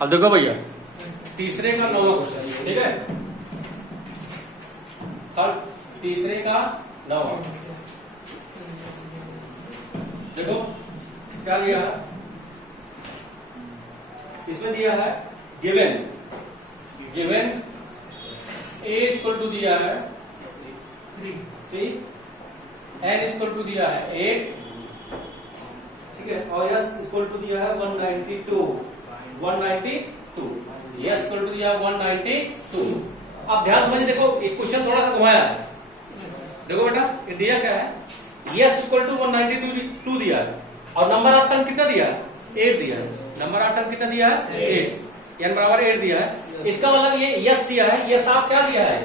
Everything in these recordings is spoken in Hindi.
अब देखो भैया तीसरे का 9वां क्वेश्चन, ठीक है, थर्ड तीसरे का 9वां। देखो क्या दिया है, इसमें दिया है गिवन a इक्वल टू दिया है 3, n इक्वल टू दिया है 8, ठीक है, और s इक्वल टू दिया है 192, यस इक्वल टू दिया 192। अब ध्यान समझिए, देखो एक क्वेश्चन थोड़ा सा घुमाया है। देखो बेटा ये दिया क्या है, यस इक्वल टू 192 दिया है और नंबर ऑफ टर्म कितना दिया है, 8 दिया है। नंबर ऑफ टर्म कितना दिया है, 8, n बराबर 8 दिया है। इसका मतलब ये यस दिया है, यस आप क्या दिया है,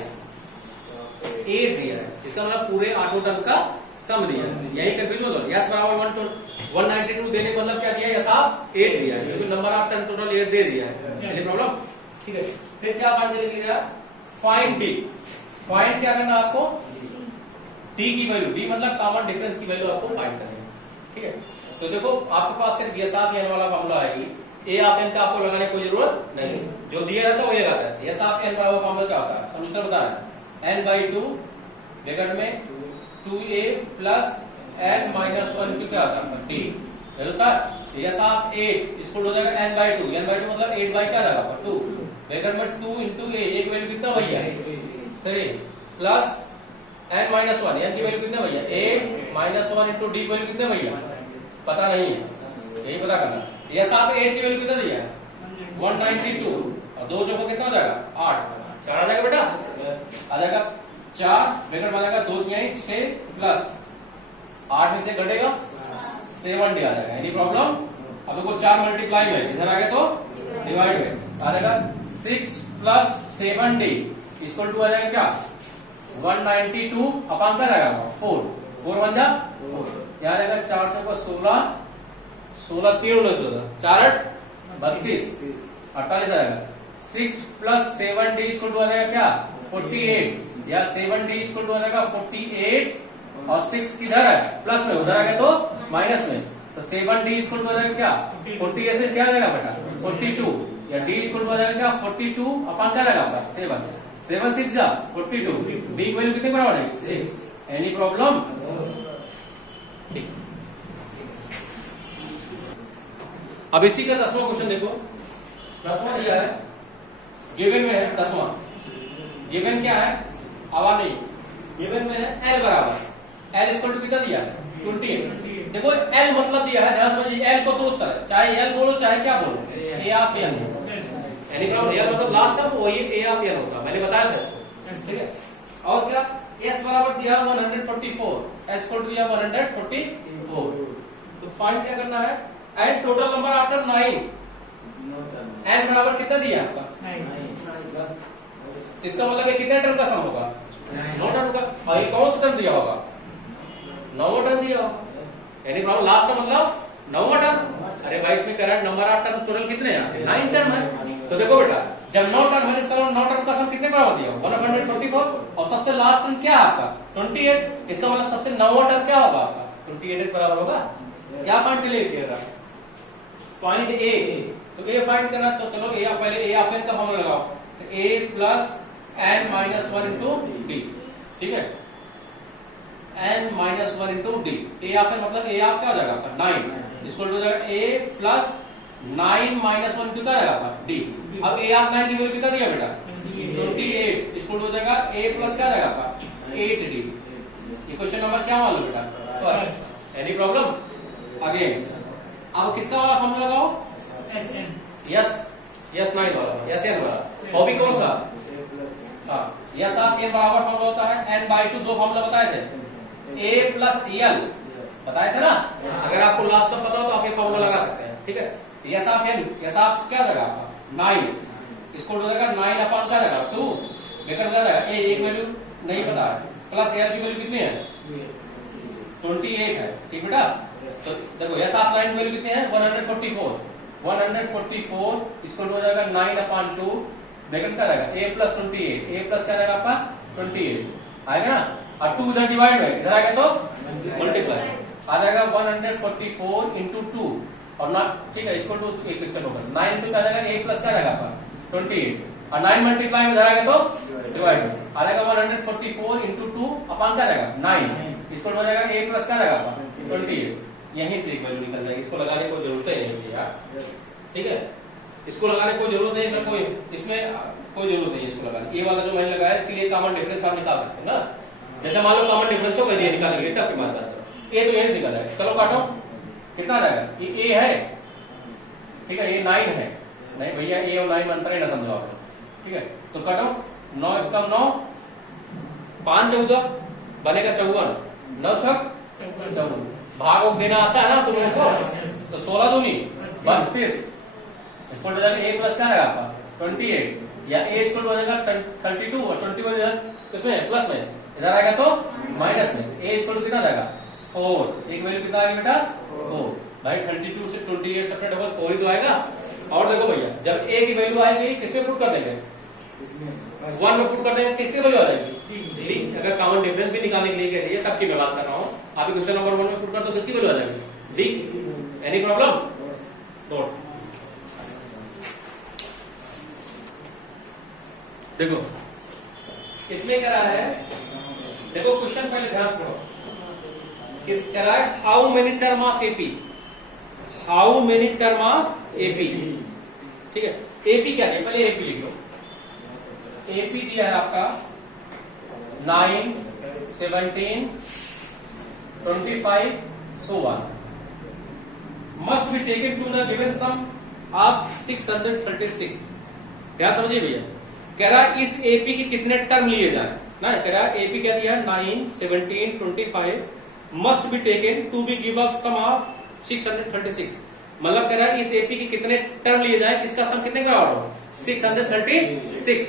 8 दिया है। इसका मतलब पूरे आठों टर्म का सम दिया है। यही कंफ्यूजन होता है, यस बराबर 192 देने का मतलब क्या दिया है, यस आप 8 दिया है, क्योंकि नंबर ऑफ टर्म टोटल 8 दे दिया है। एनी प्रॉब्लम, ठीक है। फिर क्या फाइंड करने के लिए, फाइंड डी। फाइंड क्या करना आपको, डी की वैल्यू, डी मतलब कॉमन डिफरेंस की वैल्यू आपको फाइंड करनी है, ठीक है। तो देखो आपके पास सिर्फ यस ऑफ एन वाला मामला आएगी, ए ऑफ एन का आपको लगाने की कोई जरूरत नहीं, जो दिया रहता है वही लगाता है। यस ऑफ एन वाला मामला क्या होता है, सोल्यूशन बता रहे हैं, n बाई 2 ब्रैकेट में 2a प्लस n माइनस 1 की क्या होता है, डी होता है। यस ऑफ 8 इसको हो जाएगा n बाई 2, मतलब 8 बाई क्या रहेगा 2 ब्रैकेट में 2 इंटू ए, एक वैल्यू कितना भैया 3 प्लस n माइनस 1, n की वैल्यू कितना भैया 8 माइनस 1 इंटू डी वैल्यू कितना भैया पता नहीं है, यही पता करना। यस ऑफ 8 की वैल्यू कितना दिया 192 और 2 चौको कितना हो जाएगा 8, 4 आ जाएगा बेटा, आ जाएगा 4 ब्रैकेट में आ जाएगा 2 6 प्लस 8 में से घटेगा 7 डी आ जाएगा। Any problem. अब देखो 4 मल्टीप्लाई में इधर आ गया तो डिवाइड में आ जाएगा 6 प्लस 7 डी इक्वल टू आ जाएगा क्या 192 अपान क्या रहेगा 4 बन जा 4, यहाँ जाएगा 4 चौका 16 16 3 4 32 48 आएगा। 6 प्लस 7 डी इक्वल टू आ जाएगा क्या 48, या 7 डी इक्वल टू आ जाएगा 48 और 6 किधर है प्लस में, उधर आ गया तो माइनस में, तो 7 डी इक्वल टू आ जाएगा क्या 40 से क्या आ जाएगा बेटा 42, या डी इक्वल टू आ जाएगा क्या 42 अपान क्या रहेगा 7 6 जा 42, डी की वैल्यू कितने बराबर है 6। एनी प्रॉब्लम, ठीक। अब इसी का 10वां क्वेश्चन देखो, 10वां दिया है, गिवन में है 10वां, गिवन क्या है आवा नहीं, गिवन में है एल बराबर, एल इक्वल टू कितना दिया 20। देखो एल मतलब दिया है, ध्यान समझिए, एल को दो तरह, चाहे एल बोलो चाहे क्या बोलो, A of N, any problem, L मतलब लास्ट टर्म वही ए ऑफ एन होगा, मैंने बताया था इसको, ठीक है। और क्या एस बराबर दिया 144, एस इक्वल टू दिया 144, तो फाइंड क्या करना है, and total number after 9, n बराबर कितना दिया आपका 9, इसका मतलब ये कितने टर्म का सम होगा 9 टर्म का, और ये कौन सा टर्म दिया होगा 9वां टर्म दिया होगा। यानी प्रॉब्लम लास्ट टर्म मतलब 9वां टर्म, अरे भाई इसमें current number of term total कितने हैं 9 टर्म है, तो देखो बेटा जब 9 टर्म है इसका 9 टर्म का सम कितने बराबर दिया 144, और सबसे लास्ट टर्म क्या है आपका 28, इसका मतलब सबसे 9वां टर्म क्या होगा आपका 28 के बराबर होगा। क्या फाइंड के लिए किया फाइंड ए, तो ए फाइंड करना, तो चलो ए पहले ए ऑफ एन का फॉर्मूला लगाओ, तो A plus N minus 1 into D, ठीक है, N minus 1 into D, A of N मतलब ए ऑफ क्या हो जाएगा आपका 9 इक्वल टू जाएगा ए प्लस 9 माइनस 1 इंटू क्या रहेगा आपका डी। अब ए ऑफ 9 की वैल्यू कितना दिया बेटा 28 इक्वल टू जाएगा ए प्लस क्या रहेगा आपका 8 डी। क्वेश्चन नंबर क्या मालूम बेटा फर्स्ट, एनी प्रॉब्लम। अगेन अब किसका वाला फॉर्मूला लगाओ यस 9 वाला, यस एन वाला, और भी कौन सा यस ऑफ एन बराबर फॉर्मूला होता है एन बाई 2, 2 फॉर्मूला बताए थे ए प्लस एल बताए थे ना, अगर आपको लास्ट में पता हो तो आप ये फॉर्मूला लगा सकते हैं, ठीक है। S of n, S of क्या लगा आपका 9, इसको हो जाएगा 9 अपान क्या लगा 2 ब्रैकेट लगा ए, एक वैल्यू नहीं पता है, प्लस एल की वैल्यू कितनी है 28 है, ठीक बेटा। तो देखो यस ऑफ 9 वैल्यू कितनी है 144 इसको हो जाएगा 9 अपान 2 ब्रैकेट क्या रहेगा ए प्लस 28, ए प्लस क्या रहेगा आपका 28 आएगा ना, और 2 इधर डिवाइड में इधर आएगा तो मल्टीप्लाई आ जाएगा 144 इंटू 2, और ना, ठीक है, इक्वल टू एक क्वेश्चन होगा 9 इंटू क्या जाएगा, 8 प्लस क्या जाएगा आपका 28, और 9 मल्टीप्लाई में धराएगा तो डिवाइड आ जाएगा 144 इंटू 2 अपान क्या जाएगा 9 इक्वल हो जाएगा 8 प्लस क्या जाएगा आपका 28। यहीं से एक वैल्यू निकल जाएगी, इसको लगाने की कोई जरूरत है नहीं यार, ठीक है, इसको लगाने की कोई जरूरत नहीं है, कोई इसमें कोई जरूरत नहीं है इसको लगाने। ये वाला जो मैंने लगाया इसके लिए कॉमन डिफरेंस आप निकाल सकते हैं ना, जैसे मान लो कॉमन डिफरेंस हो गया निकालेंगे तब की बात करते हैं, ए तो यही निकल जाएगा, चलो काटो कितना आ जाएगा, ये ए है, ठीक है, ये 9 है, नहीं भैया ए और 9 में अंतर ही ना समझो आप, ठीक है, तो काटो 9 कम 9 5 14 बनेगा 54, 9 छक 54, भाग देना आता है ना तुम लोगों को, तो 16 दूनी 32, इसको हो जाएगा ए प्लस क्या है आपका 28, या ए इसको हो जाएगा 32 और 21 इधर इसमें प्लस में, इधर आएगा तो माइनस में, ए इसको कितना जाएगा 4, एक वैल्यू कितना आएगी बेटा 4, भाई 32 से 28 सेपरेट होगा 4 ही तो आएगा। और देखो भैया जब ए की वैल्यू आएगी किसमें पुट कर देंगे, 1 में पुट कर देंगे, किसकी वैल्यू आ जाएगी डी। अगर कॉमन डिफरेंस भी निकालने के लिए कह रही है तब की मैं बात कर रहा हूँ, आप क्वेश्चन नंबर 1 में पुट कर दो किसकी वैल्यू आ जाएगी डी। एनी प्रॉब्लम, नोट देखो इसमें क्या रहा है, देखो क्वेश्चन पहले ध्यान से पढ़ो, किस कह रहा है how many term of AP, how many term of AP, ठीक है, एपी क्या है पहले एपी लिख लो, एपी दिया है आपका 9 17 25 so on must be taken to the given sum of 636। क्या समझिए भैया, कह रहा इस एपी के कितने टर्म लिए जाए ना, कह रहा एपी क्या दिया 9 17 25 must be taken to be give up sum of 636, मतलब कह रहा है इस एपी के कितने टर्म लिए जाए, इसका सम कितने का बराबर हो 636,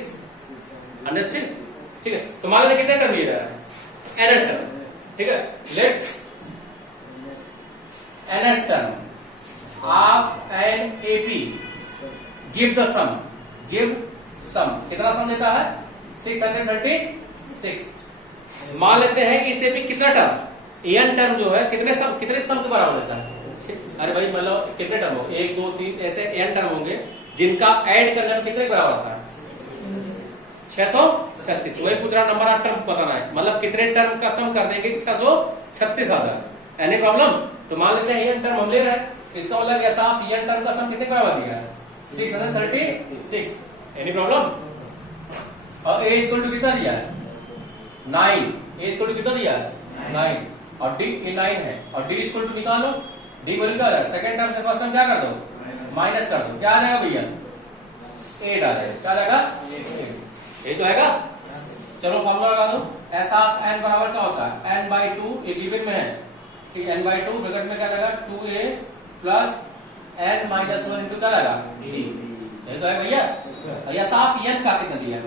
अंडरस्टैंड, ठीक है, तो मान लीजिए कितने टर्म लिए जा रहा है एन टर्म, ठीक है, let n term of an AP give the sum, give sum कितना सम देता है 636, मान लेते हैं इस एपी कितना टर्म एन टर्म जो है कितने सम के बराबर देता है, अरे भाई मतलब कितने टर्म हो 1 2 3 ऐसे एन टर्म होंगे जिनका ऐड करने में कितने बराबर आता है 636, वही पूछ रहा नंबर ऑफ टर्म बताना है, मतलब कितने टर्म का सम कर देंगे 636 आ जाए, एनी प्रॉब्लम। तो मान लेते हैं एन टर्म हम ले रहे हैं, इसका मतलब क्या साफ एन टर्म का सम कितने बराबर दिया है 636, एनी प्रॉब्लम। और ए इक्वल टू कितना दिया है 9, ए इक्वल टू कितना दिया है 9, और डी 9 है, और डी इक्वल टू निकालो, डी वैल्यू क्या आ जाएगा, सेकंड टर्म से फर्स्ट टर्म क्या कर दो माइनस कर दो, क्या आ जाएगा भैया 8 आ जाएगा, क्या आ जाएगा 8, ये तो आएगा। चलो फॉर्मूला लगा दो, एस ऑफ एन बराबर क्या होता है n/2, ये गिवन में है, ठीक है, n/2 ब्रैकेट में क्या लगा 2a plus n minus 1 into क्या लगा d, ये तो है भैया। एस ऑफ एन का कितना दिया है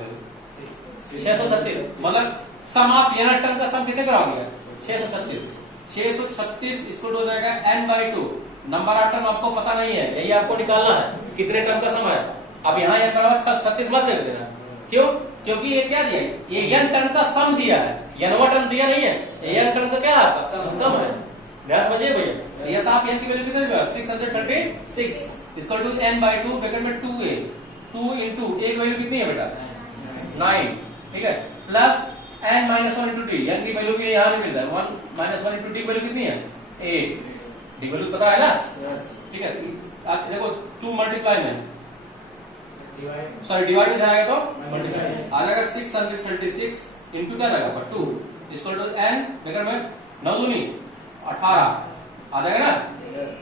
636, मतलब सम ऑफ एन टर्म का सम कितने का हो गया 636 इसको हो जाएगा n/2, नंबर ऑफ टर्म आपको पता नहीं है, यही आपको निकालना है कितने टर्म का सम है। अब यहाँ n बराबर 36 मत दे देना, क्यों, क्योंकि ये क्या दिया है, ये n टर्म का सम दिया है, nवा टर्म दिया नहीं है, n टर्म का क्या है सम है, ध्यान समझिए भैया। ये साफ n की वैल्यू कितनी है 636 इक्वल टू n/2 ब्रैकेट में 2a, 2 इंटू एक वैल्यू कितनी है बेटा 9, ठीक है, plus n minus 1 into D, n की वैल्यू भी यहाँ नहीं मिल रहा है, 1 माइनस 1 इंटू डी वैल्यू कितनी है 8, डी वैल्यू पता है ना, ठीक है, आप देखो 2 मल्टीप्लाई में सॉरी डिवाइड में जाएगा तो मल्टीप्लाई आ जाएगा 636 इंटू क्या रहेगा 2 इक्वल टू n ब्रैकेट में 9 दूनी 18 आ जाएगा ना,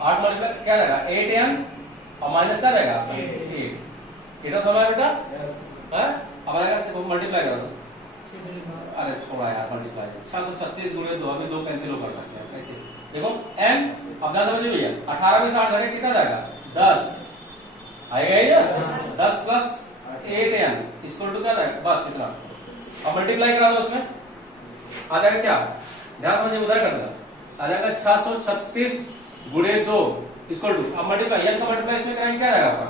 8 मल्टीप्लाई क्या रहेगा 8n और माइनस क्या रहेगा 8, इतना समझ बेटा है। अब आएगा देखो मल्टीप्लाई कर दो, अरे छोड़ा यार मल्टीप्लाई 636 गुणे 2, अभी 2 कैंसिल कर सकते हैं ऐसे, देखो m अब ध्यान समझिए भैया 18 में 60 घटे कितना जाएगा 10 आएगा ये 10 प्लस 8n इक्वल टू क्या जाएगा बस इतना, अब मल्टीप्लाई करा दो उसमें आ जाएगा क्या, ध्यान समझिए उधर कर दो आ जाएगा 636 गुणे 2 इक्वल टू, अब मल्टीप्लाई n का मल्टीप्लाई इसमें कराएंगे क्या रहेगा आपका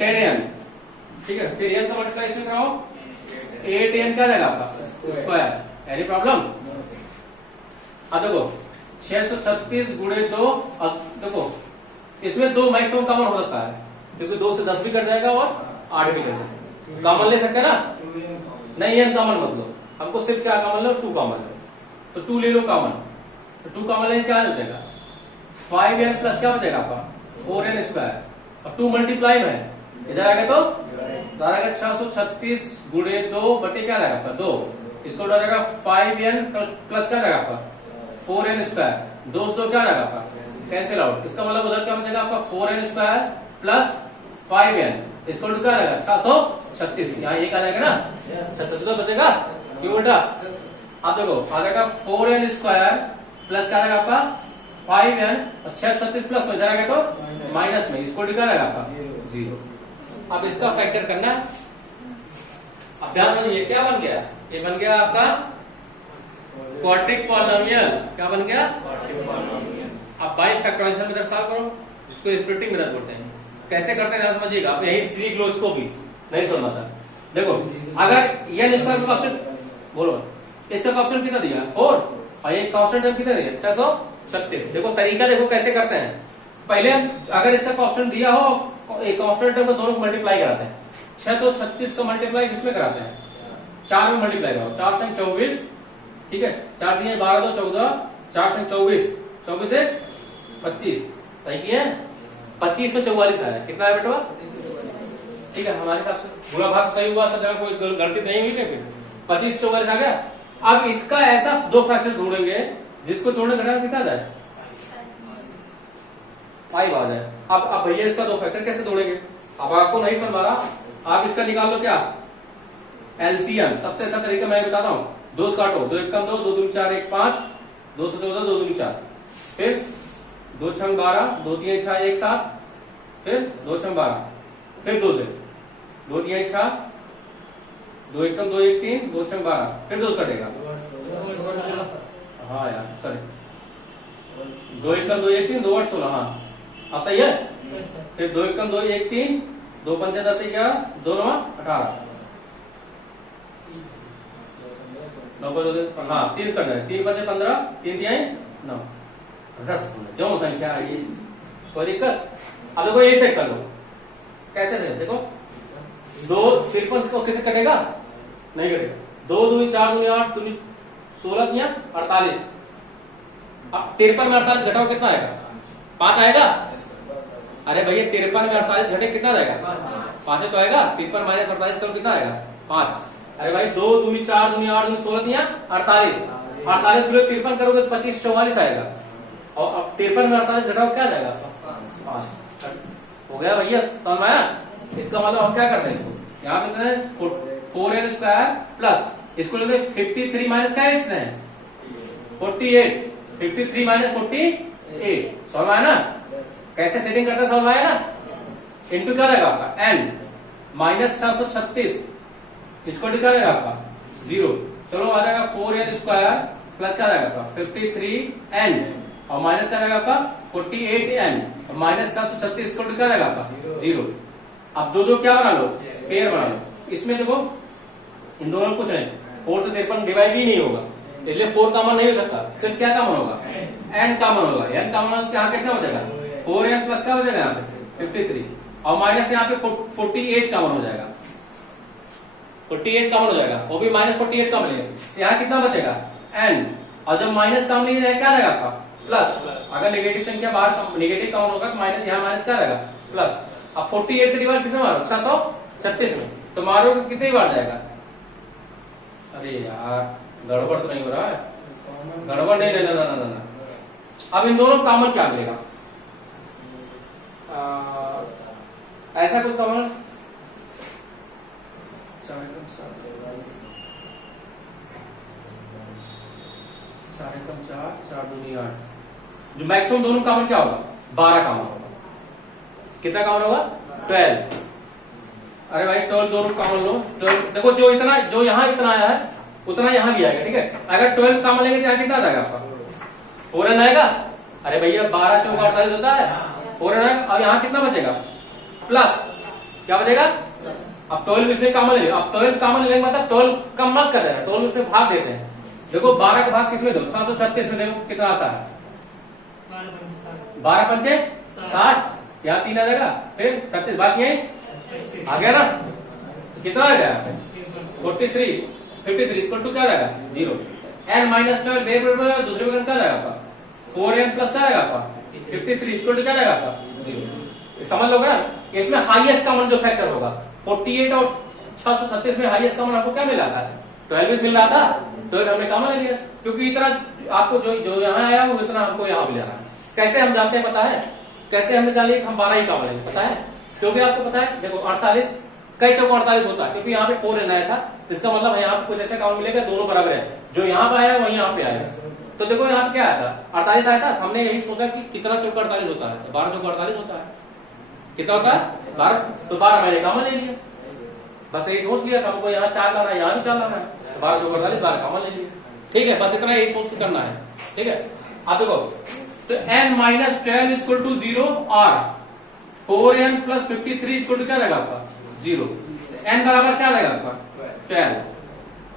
10n, ठीक है, फिर n का मल्टीप्लाई इसमें कराओ 8n क्या रहेगा आपका स्क्वायर, एनी प्रॉब्लम। अब देखो 636 गुणे 2, अब देखो इसमें 2 मैक्सिमम कॉमन हो सकता है, क्योंकि 2 से 10 भी कट जाएगा और 8 भी कट जाएगा। कॉमन ले सकते हैं ना, नहीं एन कॉमन मत लो, हमको सिर्फ क्या कॉमन लो, 2 कॉमन लो, तो 2 ले लो कॉमन, तो 2 कॉमन लेंगे क्या हो जाएगा 5n प्लस क्या बचेगा आपका 4n स्क्वायर, और 2 मल्टीप्लाई में इधर आ गया तो 636 गुणे 2 बटे क्या रहेगा आपका 2, इसको हो जाएगा 5n प्लस क्या रहेगा आपका 4n स्क्वायर, 2 क्या रहेगा आपका कैंसिल आउट, इसका मतलब उधर क्या बचेगा आपका 4n स्क्वायर प्लस 5n, इसको क्या रहेगा 636, यहाँ ये क्या रहेगा ना 636 बचेगा, क्यों बेटा आप देखो आ जाएगा 4n स्क्वायर प्लस क्या रहेगा आपका 5n और 636 प्लस में इधर आ गया तो माइनस में, इसको क्या रहेगा आपका 0। अब इसका फैक्टर करना है, अब ध्यान से ये क्या बन गया, ये बन गया आपका क्वाड्रिक पॉलिनोमियल, क्या बन गया क्वाड्रिक पॉलिनोमियल। अब बाई फैक्टराइजेशन मेथड सॉल्व करो, जिसको स्प्लिटिंग मेथड बोलते हैं, कैसे करते हैं ध्यान समझिएगा, आप यही सीख लो, इसको भी नहीं समझ आता। देखो अगर ये इसका ऑप्शन बोलो, इसका ऑप्शन कितना दिया 4 और ये कांस्टेंट टाइम कितना दिया 636, देखो तरीका देखो कैसे करते हैं, पहले अगर इसका ऑप्शन दिया हो एक कांस्टेंट टर्म को दोनों को मल्टीप्लाई कराते हैं, 6 तो 36 का मल्टीप्लाई किसमें कराते हैं 4 में मल्टीप्लाई करो, 4 से 24, ठीक है 4 दिए 12 2 14, 4 से 24, 24 से 25, सही किया 25 से 44 आया, कितना है बेटा ठीक है, हमारे हिसाब से पूरा भाग सही हुआ, सब जगह कोई गलती नहीं हुई क्या, 25 से 44 आ गया। अब इसका ऐसा 2 फ्रैक्शन ढूंढेंगे जिसको जोड़ने घटाना कितना जाए 5 आ जाए। अब भैया इसका 2 फैक्टर कैसे जोड़ेंगे, अब आपको नहीं समझ रहा, आप इसका निकाल लो क्या एलसीएम, सबसे अच्छा तरीका मैं बताता हूँ, 2 काटो, 2 1 2, 2 2 4 1 5, 2 से 14 2 2 4, फिर 2 6 12, 2 3 6 1 7, फिर 2 6 12, फिर 2 से 2 3 6, 2 1 2 1 3, 2 6 12, फिर 2 कटेगा, हाँ यार सॉरी 2 1 2 1 3, 2 8 16, हाँ अब सही है, फिर 2 1 2 1 3, 2 5 10 11, 2 9 18, 9 5 हाँ 30 कर जाए, 3 5 15, 3 3 9, जो संख्या है ये कोई दिक्कत। अब देखो ये सेट कर लो, कैसे से देखो 2 53 को कैसे कटेगा, नहीं कटेगा, 2 2 4 2 8 2 16 या 48, अब 53 में 48 घटाओ कितना आएगा 5 आएगा, अरे भैया 53 में 48 घटे कितना आएगा 5 तो आएगा, 53 माइनस 48 करो कितना आएगा 5, अरे भाई 2 2 4 2 8 2 16 या 48, 48 किलो 53 करोगे तो 25 44 आएगा, और अब 53 में 48 घटाओ क्या जाएगा 5, हो गया भैया समझ में आया। इसका मतलब हम क्या करते हैं, इसको यहाँ पे 4n स्क्वायर प्लस इसको लेते 53 माइनस क्या लिखते हैं 48, 53 माइनस 48 समझ आया ना, कैसे सेटिंग करते समझ आया ना, इंटू क्या रहेगा आपका n माइनस 636, इसको क्या रहेगा आपका 0, चलो आ जाएगा 4n स्क्वायर प्लस क्या रहेगा आपका 53n और माइनस क्या रहेगा आपका 48n और माइनस 736, इसको क्या रहेगा आपका 0। अब दो क्या बना लो पेयर बना लो, इसमें देखो इन दोनों में कुछ नहीं, 4 से 53 डिवाइड ही नहीं होगा, इसलिए 4 कॉमन नहीं हो सकता, सिर्फ क्या कॉमन होगा n कॉमन होगा, n कॉमन यहाँ कितना बचेगा 4n प्लस क्या बचेगा यहाँ पे 53 और माइनस यहाँ पे 48 कॉमन हो जाएगा, 48 कॉमन हो जाएगा, वो भी माइनस 48 कॉमन है, यहाँ कितना बचेगा n, और जब माइनस कॉमन नहीं रहेगा क्या रहेगा आपका प्लस, अगर नेगेटिव संख्या बाहर नेगेटिव कॉमन होगा तो माइनस यहाँ माइनस क्या रहेगा प्लस। अब 48 का डिवाइड किसमें मारो 636 में, तो मारो कितनी बार जाएगा, अरे यार गड़बड़ तो नहीं हो रहा है, गड़बड़ नहीं लेना ना ना। अब इन दोनों कॉमन क्या मिलेगा, ऐसा कुछ कॉमन 4 4 2 8, जो मैक्सिमम दोनों कॉमन क्या होगा 12 कॉमन होगा, कितना कॉमन होगा 12, अरे भाई 12 दोनों कॉमन लो, 12 देखो जो इतना जो यहाँ इतना आया है उतना यहाँ भी आएगा, ठीक है, अगर 12 कॉमन लेंगे तो यहाँ कितना आएगा आपका 4n आएगा, अरे भैया 12 4 48 होता है 4n आएगा, और यहाँ कितना बचेगा प्लस, क्या बचेगा, अब 12 इसमें कॉमन ले, अब 12 कॉमन लेंगे मतलब 12 कम मत कर देना, 12 इसमें भाग देते हैं, देखो 12 का भाग किसमें दो 736 में, देखो कितना आता है 12 पंचे 60, यहाँ 3 आ जाएगा, फिर 36, बाकी है आ गया ना, तो कितना आ गया 43, 53 इक्वल टू क्या आ जाएगा 0। n माइनस 12 दूसरे विकल्प क्या जाएगा आपका 4n प्लस क्या आएगा आपका 53 इक्वल टू क्या जाएगा आपका 0। समझ लोगे ना, इसमें हाईएस्ट कॉमन जो फैक्टर होगा 48 और 637 में हाईएस्ट कॉमन आपको क्या मिला था 12 मिल रहा था, तो हमने कॉमन ले लिया, क्योंकि इतना आपको जो यहाँ आया वो इतना हमको यहाँ मिल रहा है। कैसे हम जानते हैं पता है, कैसे हमने जान लिया हम 12 ही कॉमन लेंगे पता है, क्योंकि आपको पता है देखो 48 कई चौक 48 होता है, क्योंकि यहाँ पे 4n आया था, इसका मतलब यहाँ पे कुछ ऐसा कॉमन मिलेगा दोनों बराबर है, जो यहाँ पे आया वही यहाँ पे आया। तो देखो यहाँ पे क्या आया था 48 आया था, हमने यही सोचा कि कितना चौक 48 होता है, 12 चौक 48 होता है, कितना होता है 12, तो 12 मैंने कॉमन ले लिया, बस यही सोच लिया हमको यहाँ 4 लाना है यहाँ भी 4 लाना है, 12 चौक 48 12 कॉमन ले लिया, ठीक है, बस इतना यही सोच के करना है, ठीक है। आप देखो तो n माइनस 12 इक्वल टू 0 और 4n प्लस 53 इक्वल टू क्या रहेगा आपका 0, n बराबर क्या रहेगा आपका 12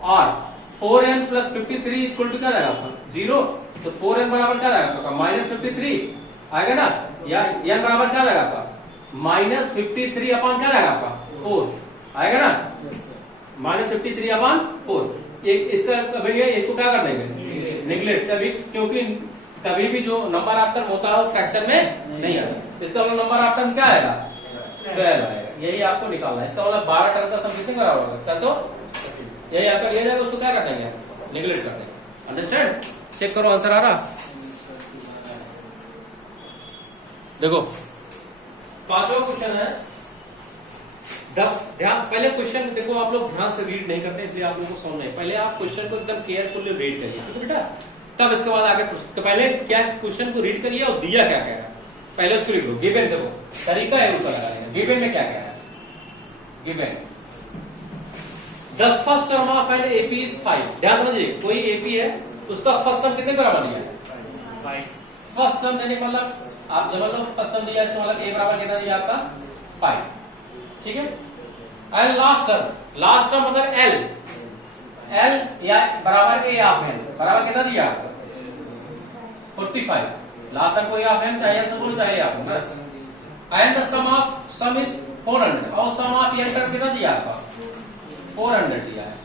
और 4n प्लस 53 इक्वल टू क्या रहेगा आपका 0, तो 4n बराबर क्या रहेगा आपका माइनस 53 आएगा ना, या n बराबर क्या रहेगा आपका माइनस 53 अपॉन क्या रहेगा आपका 4 आएगा ना, माइनस 53 अपॉन 4। इसका भैया इसको क्या कर देंगे निगलेक्ट, कभी क्योंकि कभी भी जो नंबर आफ्टर होता है वो फ्रैक्शन में नहीं आता, इसका मतलब नंबर आफ्टर क्या आएगा 12 आएगा, यही आपको निकालना है। इसका मतलब 12 टर्म का सम कितने बराबर होगा 600, यही आपका लिया जाएगा, उसको क्या कर देंगे निगलेक्ट कर देंगे। अंडरस्टैंड, चेक करो आंसर आ रहा। देखो 5वां क्वेश्चन है, ध्यान पहले क्वेश्चन देखो, आप लोग ध्यान से रीड नहीं करते इसलिए आप लोगों को समझ नहीं, पहले आप क्वेश्चन को एकदम केयरफुली रीड करिए ठीक है बेटा, तब इसके बाद आगे तो पहले क्या क्वेश्चन को रीड करिए और दिया क्या क्या है पहले उसको लिख लो। गिवन देखो तरीका है ऊपर लगाने का, गिवन में क्या क्या है, given the first term of an AP is 5, ध्यान समझिए कोई एपी है उसका फर्स्ट टर्म कितने बराबर दिया है 5, फर्स्ट टर्म देने का मतलब आप जब मतलब फर्स्ट टर्म दिया इसका मतलब ए बराबर कितना दिया आपका 5, ठीक है। एंड लास्ट टर्म मतलब एल या बराबर ए ऑफ एन बराबर कितना दिया आपका 45, लास्ट टर्म कोई ऑफ एन चाहे एल बोलो चाहे आप, एंड द सम इज 400 और सम ऑफ एन टर्म कितना दिया आपका 400 दिया है,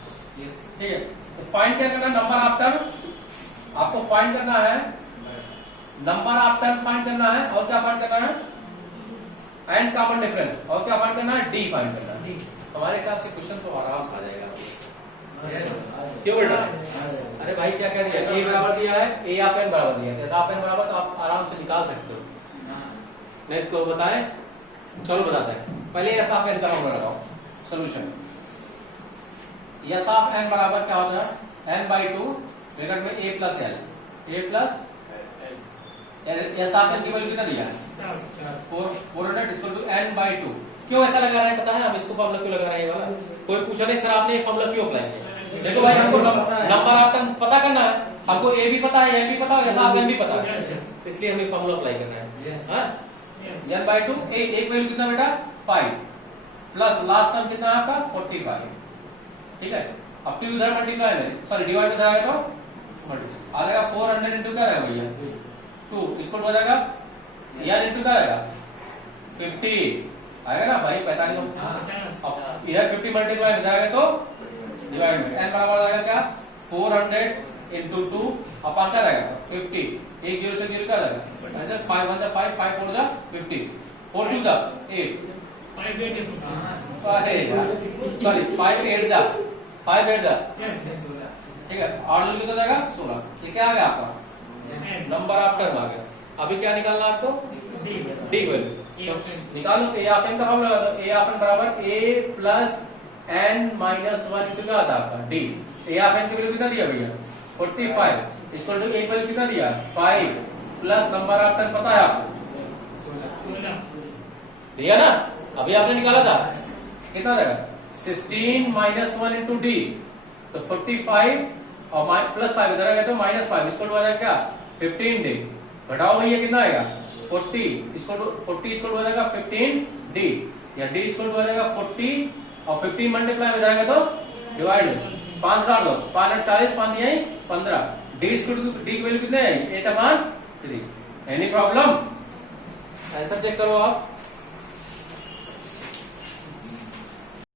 ठीक है। तो फाइंड क्या करना, नंबर ऑफ टर्म आपको फाइंड करना है, नंबर ऑफ टर्म फाइंड करना है, और क्या फाइंड करना है एंड कॉमन डिफरेंस, और क्या फाइंड करना है डी फाइंड करना है। हमारे हिसाब से क्वेश्चन तो आराम से आ जाएगा, क्यों बेटा अरे भाई क्या क्या दिया, ए बराबर दिया है, ए ऑफ एन बराबर दिया है, ऑफ एन बराबर तो आप आराम से निकाल सकते हो, नहीं तो बताएं, चलो बताते हैं। पहले एस ऑफ एन का फॉर्मूला लगाओ सोल्यूशन, एस ऑफ एन बराबर क्या होता है एन बाई 2 ब्रैकेट में A plus L, A plus S of N की वैल्यू कितना दिया 400 इक्वल टू एन बाई 2। क्यों ऐसा लगा रहा है पता है, हम इसको फॉर्मूला क्यों लगा रहे हैं, वाला कोई पूछा नहीं सर आपने ये फॉर्मूला क्यों अप्लाई किया, देखो भाई हमको नंबर ऑफ टर्म पता करना है, हमको ए भी पता है एल भी पता है एस ऑफ एन भी पता है, इसलिए हमें फॉर्मूला अप्लाई करना है। एन बाई 2 एक वैल्यू कितना बेटा 5 प्लस लास्ट टर्म कितना है आपका 45, ठीक है। अब टू इधर मल्टीप्लाई में सॉरी डिवाइड इधर आएगा तो आ जाएगा 400 इंटू क्या रहेगा भैया 2 इसको हो जाएगा यार इंटू क्या आएगा 50 आएगा ना भाई 45, इधर 50 मल्टीप्लाई में जाएगा तो डिवाइड में एन बराबर आएगा क्या 400 इंटू 2 अपॉन क्या रहेगा 50, एक जीरो से जीरो क्या रहेगा ऐसे 5 1 5 5 4 जा 50 4 2 जा 8 सॉरी 5 8 जा 5 8 जा, ठीक है। 8 जो कितना जाएगा 16, ये क्या आ गया आपका नंबर ऑफ टर्म आ गया। अभी क्या निकालना आपको डी वैल्यू निकालो, ए ऑफ एन का फॉर्मूला लगा दो, ए ऑफ एन बराबर ए प्लस एन माइनस 1 क्या आता है आपका डी, ए ऑफ एन की वैल्यू कितना दिया भैया 45 इक्वल टू ए वैल्यू कितना दिया 5 प्लस नंबर ऑफ टर्म पता है आपको दिया ना, अभी आपने निकाला था कितना रहेगा 16 माइनस 1 इंटू डी, तो 45 और प्लस 5 इधर आएगा तो माइनस 5 इसको आ जाएगा क्या 15 डी, घटाओ भैया कितना आएगा 40 इसको हो जाएगा 15 डी, या डी इसको हो जाएगा 40 और 15 मल्टीप्लाई में जाएगा तो डिवाइड 5 काट दो 5 40 5 दिया 15, डी इसको डी की वैल्यू कितने आई 8/3। एनी प्रॉब्लम आंसर चेक करो आप।